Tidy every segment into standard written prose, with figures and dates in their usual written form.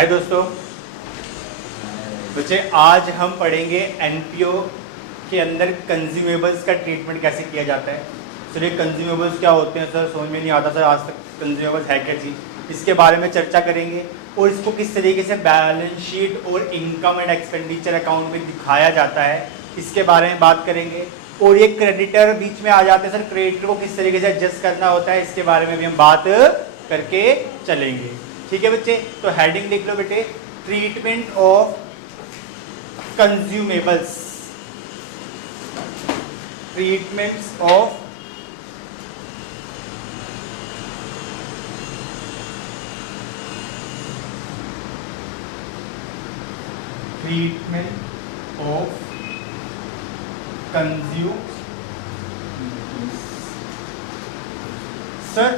हाय दोस्तों, बच्चे आज हम पढ़ेंगे एनपीओ के अंदर कंज्यूमेबल्स का ट्रीटमेंट कैसे किया जाता है। सर ये कंज्यूमेबल्स क्या होते हैं सर, समझ में नहीं आता सर आज तक कंज्यूमेबल्स है क्या चीज़, इसके बारे में चर्चा करेंगे और इसको किस तरीके से बैलेंस शीट और इनकम एंड एक्सपेंडिचर अकाउंट में दिखाया जाता है इसके बारे में बात करेंगे। और ये क्रेडिटर बीच में आ जाते हैं सर, क्रेडिटर को किस तरीके से एडजस्ट करना होता है इसके बारे में भी हम बात करके चलेंगे। ठीक है बच्चे, तो हेडिंग लिख लो बेटे, treatment of consumables, treatments of treatment of consume. Sir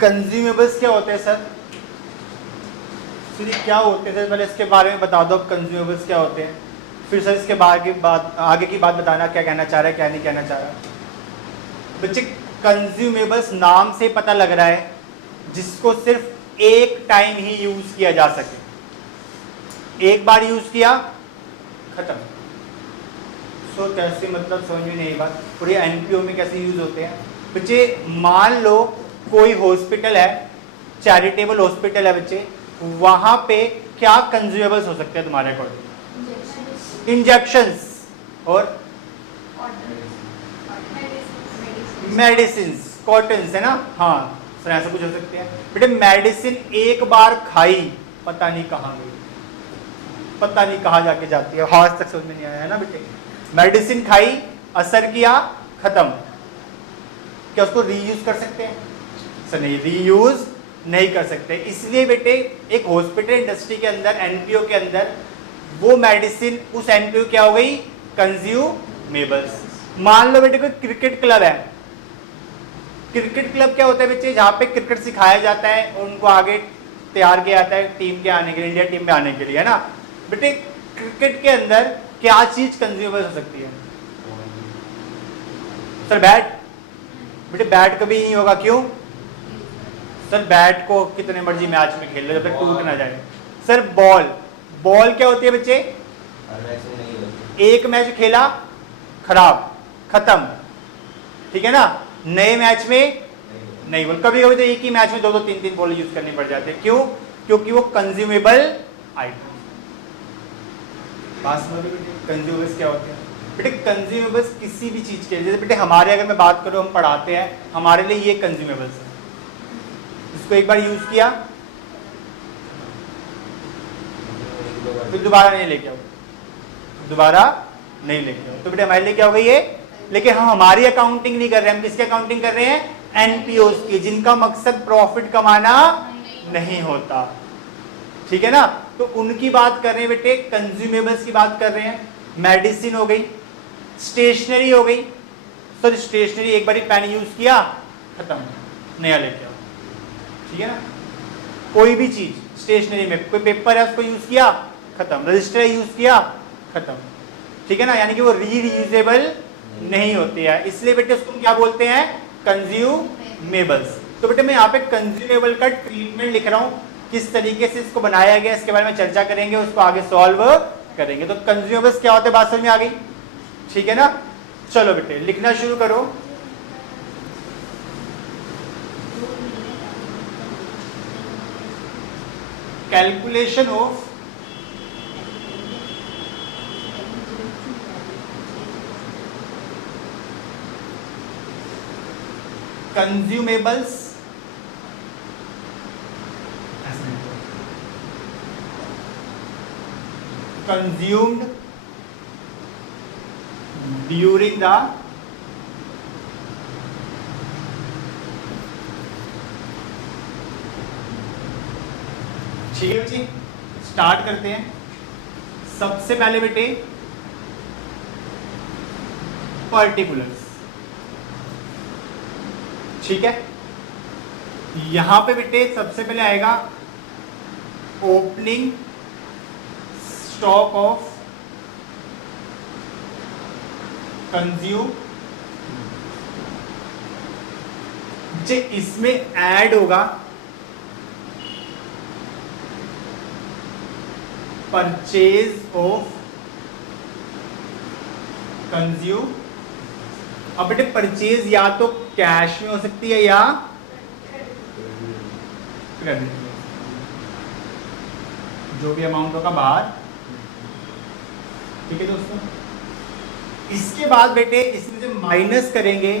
consumables क्या होते हैं सर? ये क्या होते हैं सर, पहले इसके बारे में बता दो कंज्यूमेबल्स क्या होते हैं, फिर सर इसके आगे की बात बताना क्या कहना चाह रहा है क्या नहीं कहना चाह रहा। बच्चे कंज्यूमेबल्स नाम से पता लग रहा है जिसको सिर्फ एक टाइम ही यूज किया जा सके, एक बार यूज किया खत्म। सो कैसे मतलब समझ में नहीं बात, और ये एनपीओ में कैसे यूज होते हैं बच्चे। मान लो कोई हॉस्पिटल है, चैरिटेबल हॉस्पिटल है बच्चे, वहां पे क्या कंज्यूमेबल्स हो सकते हैं तुम्हारे अकॉर्डिंग? इंजेक्शंस और मेडिसिन, कॉटन्स है ना, हाँ सर ऐसा कुछ हो सकते हैं बेटे। मेडिसिन एक बार खाई पता नहीं कहाँ गई, पता नहीं कहाँ जाके जाती है, आज तक समझ में नहीं आया है ना बेटे। मेडिसिन खाई, असर किया, खत्म। क्या उसको रीयूज कर सकते हैं? सर नहीं, रीयूज नहीं कर सकते। इसलिए बेटे एक हॉस्पिटल इंडस्ट्री के अंदर, एनपीओ के अंदर, वो मेडिसिन उस एनपीओ क्या हो गई? कंज्यूमेबल्स। मान लो बेटे कोई क्रिकेट क्लब है, क्रिकेट क्लब क्या होता है बच्चे? जहाँ पे क्रिकेट सिखाया जाता है और उनको आगे तैयार किया जाता है टीम के आने के लिए, इंडिया टीम में आने के लिए, है ना बेटे। क्रिकेट के अंदर क्या चीज कंज्यूमेबल हो सकती है? Sir bat. बेटे बैट कभी नहीं होगा, क्यों सर? बैट को कितने मर्जी मैच में खेल लो जब तक टूट ना जाए। सर बॉल, बॉल क्या होती है बच्चे? एक मैच खेला खराब, खत्म, ठीक है ना। नए मैच में नहीं बोल, कभी कभी तो एक ही मैच में दो दो तीन तीन बॉल यूज करनी पड़ जाती है, क्यों? क्योंकि वो कंज्यूमेबल आइटम। कंज्यूमेबल्स क्या होते हैं बेटे? कंज्यूमेबल्स किसी भी चीज के, जैसे बेटे हमारे, अगर मैं बात करूं, हम पढ़ाते हैं, हमारे लिए ये कंज्यूमेबल्स है। इसको एक बार यूज किया फिर दोबारा नहीं लेके आओ, दोबारा नहीं लेके आओ, तो बेटे हमारे लिए क्या हो गई ये? लेकिन हम हमारी अकाउंटिंग नहीं कर रहे, हम किसकी अकाउंटिंग कर रहे हैं? एनपीओ की, जिनका मकसद प्रॉफिट कमाना नहीं होता, ठीक है ना। तो उनकी बात कर रहे हैं बेटे, कंज्यूमेबल्स की बात कर रहे हैं। मेडिसिन हो गई, स्टेशनरी हो गई। सर स्टेशनरी एक बार पेन यूज किया खत्म, नया लेके आओ, ठीक है ना। कोई भी चीज स्टेशनरी में, कोई पेपर है उसको यूज किया खत्म, रजिस्टर यूज किया खत्म, ठीक है ना। यानी कि वो रीयूजेबल नहीं होती है, इसलिए बेटे उसको क्या बोलते हैं? कंज्यूमेबल्स। तो बेटे मैं यहाँ पे कंज्यूमेबल का ट्रीटमेंट लिख रहा हूँ, किस तरीके से इसको बनाया गया इसके बारे में चर्चा करेंगे, उसको आगे सॉल्व करेंगे। तो कंज्यूमेबल्स क्या होते हैं बात समझ में आ गई, ठीक है ना। चलो बेटे लिखना शुरू करो। Calculation of consumables consumed during the ठीक है बच्चे, स्टार्ट करते हैं। सबसे पहले बेटे पर्टिकुलर्स, ठीक है। यहां पे बेटे सबसे पहले आएगा ओपनिंग स्टॉक ऑफ कंज्यूम, इसमें ऐड होगा परचेज ऑफ कंज्यूम। अब बेटे परचेज या तो कैश में हो सकती है या क्रेडिट में, जो भी अमाउंट होगा बाहर। ठीक है दोस्तों, इसके बाद बेटे इसमें से माइनस करेंगे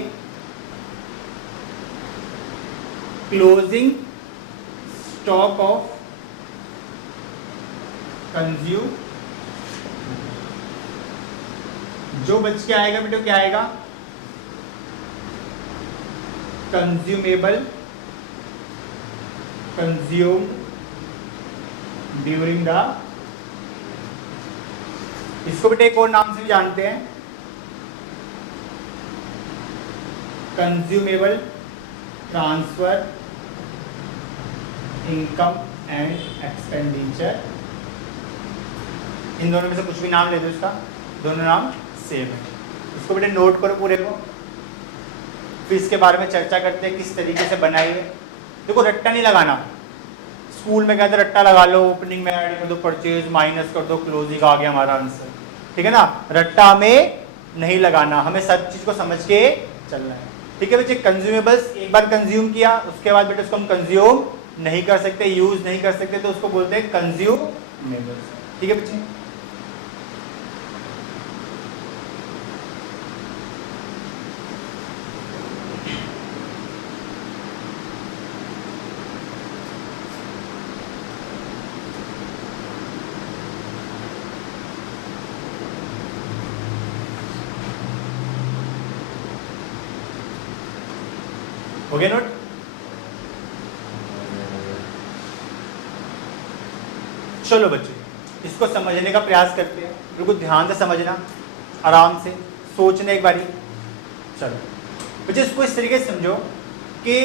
क्लोजिंग स्टॉक ऑफ कंज्यूम। जो बच के आएगा बेटे क्या आएगा, कंज्यूमेबल कंज्यूम ड्यूरिंग द, इसको बेटे एक और नाम से भी जानते हैं, consumable transfer income and expenditure. इन दोनों में से कुछ भी नाम ले दो, इसका दोनों नाम सेम है। इसको बेटे नोट करो पूरे को, फिर इसके बारे में चर्चा करते हैं किस तरीके से बनाई है। देखो रट्टा नहीं लगाना, स्कूल में कहते रट्टा लगा लो, ओपनिंग में ऐड कर दो परचेज, माइनस कर दो क्लोजिंग, आ गया हमारा आंसर। ठीक है ना, रट्टा हमें नहीं लगाना, हमें सब चीज को समझ के चलना है। ठीक है बच्चे, कंज्यूमेबल्स एक बार कंज्यूम किया, उसके बाद बेटे उसको हम कंज्यूम नहीं कर सकते, यूज नहीं कर सकते, तो उसको बोलते हैं कंज्यूमेबल्स। ठीक है बच्चे, हो गया नोट। चलो बच्चे इसको समझने का प्रयास करते हैं, बिल्कुल ध्यान से समझना, आराम से सोचने एक बारी। चलो बच्चे इसको इस तरीके से समझो कि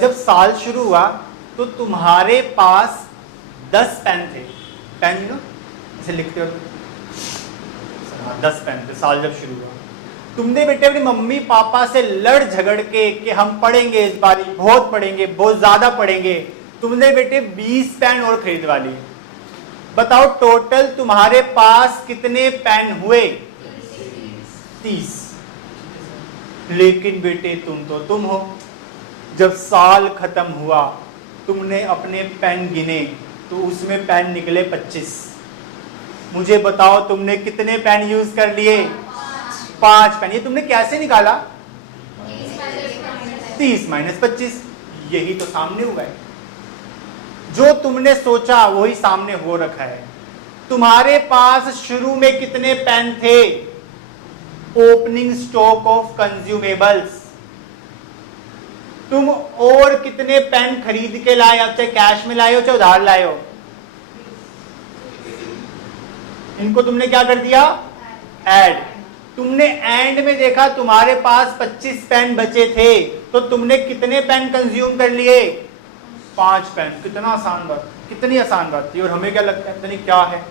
जब साल शुरू हुआ तो तुम्हारे पास 10 पेन थे, पेन यू नो ऐसे लिखते हो, 10 पेन थे साल जब शुरू हुआ। तुमने बेटे अपनी मम्मी पापा से लड़ झगड़ के कि हम पढ़ेंगे इस बारी, बहुत पढ़ेंगे, बहुत ज्यादा पढ़ेंगे, तुमने बेटे 20 पेन और खरीदवा लिए। बताओ टोटल तुम्हारे पास कितने पेन हुए? 30। लेकिन बेटे तुम तो तुम हो, जब साल खत्म हुआ तुमने अपने पेन गिने तो उसमें पेन निकले 25। मुझे बताओ तुमने कितने पेन यूज कर लिए? 5 पेन। ये तुमने कैसे निकाला? 30 - 25। यही तो सामने हुआ है, जो तुमने सोचा वही सामने हो रखा है। तुम्हारे पास शुरू में कितने पेन थे? Opening stock of consumables. तुम और कितने पेन खरीद के लाए, अब चाहे कैश में लाए हो चाहे उधार लाए हो? इनको तुमने क्या कर दिया? ऐड। तुमने एंड में देखा तुम्हारे पास 25 पेन बचे थे, तो तुमने कितने पेन कंज्यूम कर लिए? 5 पेन। कितना आसान बात, कितनी आसान बात थी। और हमें क्या लगता है पता नहीं क्या है,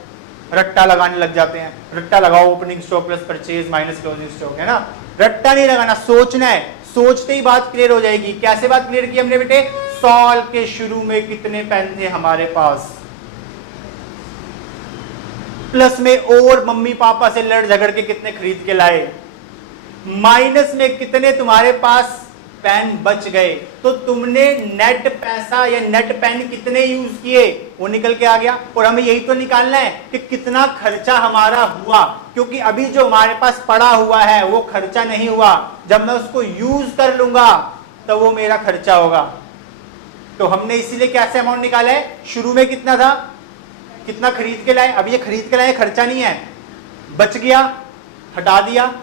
रट्टा लगाने लग जाते हैं। रट्टा लगाओ, opening stock plus purchase minus closing stock, है ना। रट्टा नहीं लगाना, सोचना है, सोचते ही बात क्लियर हो जाएगी। कैसे बात क्लियर की हमने बेटे? साल के शुरू में कितने पेन थे हमारे पास, प्लस में और मम्मी पापा से लड़ झगड़ के कितने खरीद के लाए, माइनस में कितने तुम्हारे पास पेन बच गए, तो तुमने नेट पैसा या नेट पेन कितने यूज किए वो निकल के आ गया। और हमें यही तो निकालना है कि कितना खर्चा हमारा हुआ, क्योंकि अभी जो हमारे पास पड़ा हुआ है वो खर्चा नहीं हुआ, जब मैं उसको यूज कर लूंगा तो वो मेरा खर्चा होगा। तो हमने इसीलिए कैसे अमाउंट निकाला है, शुरू में कितना था, कितना खरीद के लाए, अब ये खरीद के लाए खर्चा नहीं है, बच गया हटा दिया,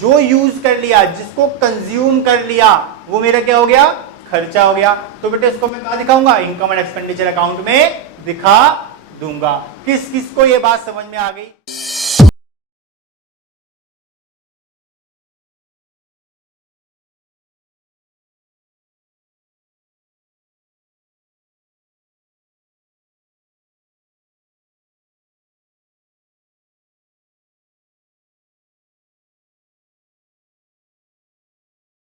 जो यूज कर लिया, जिसको कंज्यूम कर लिया वो मेरा क्या हो गया? खर्चा हो गया। तो बेटे इसको मैं कहां दिखाऊंगा? इनकम एंड एक्सपेंडिचर अकाउंट में दिखा दूंगा। किस किस को ये बात समझ में आ गई?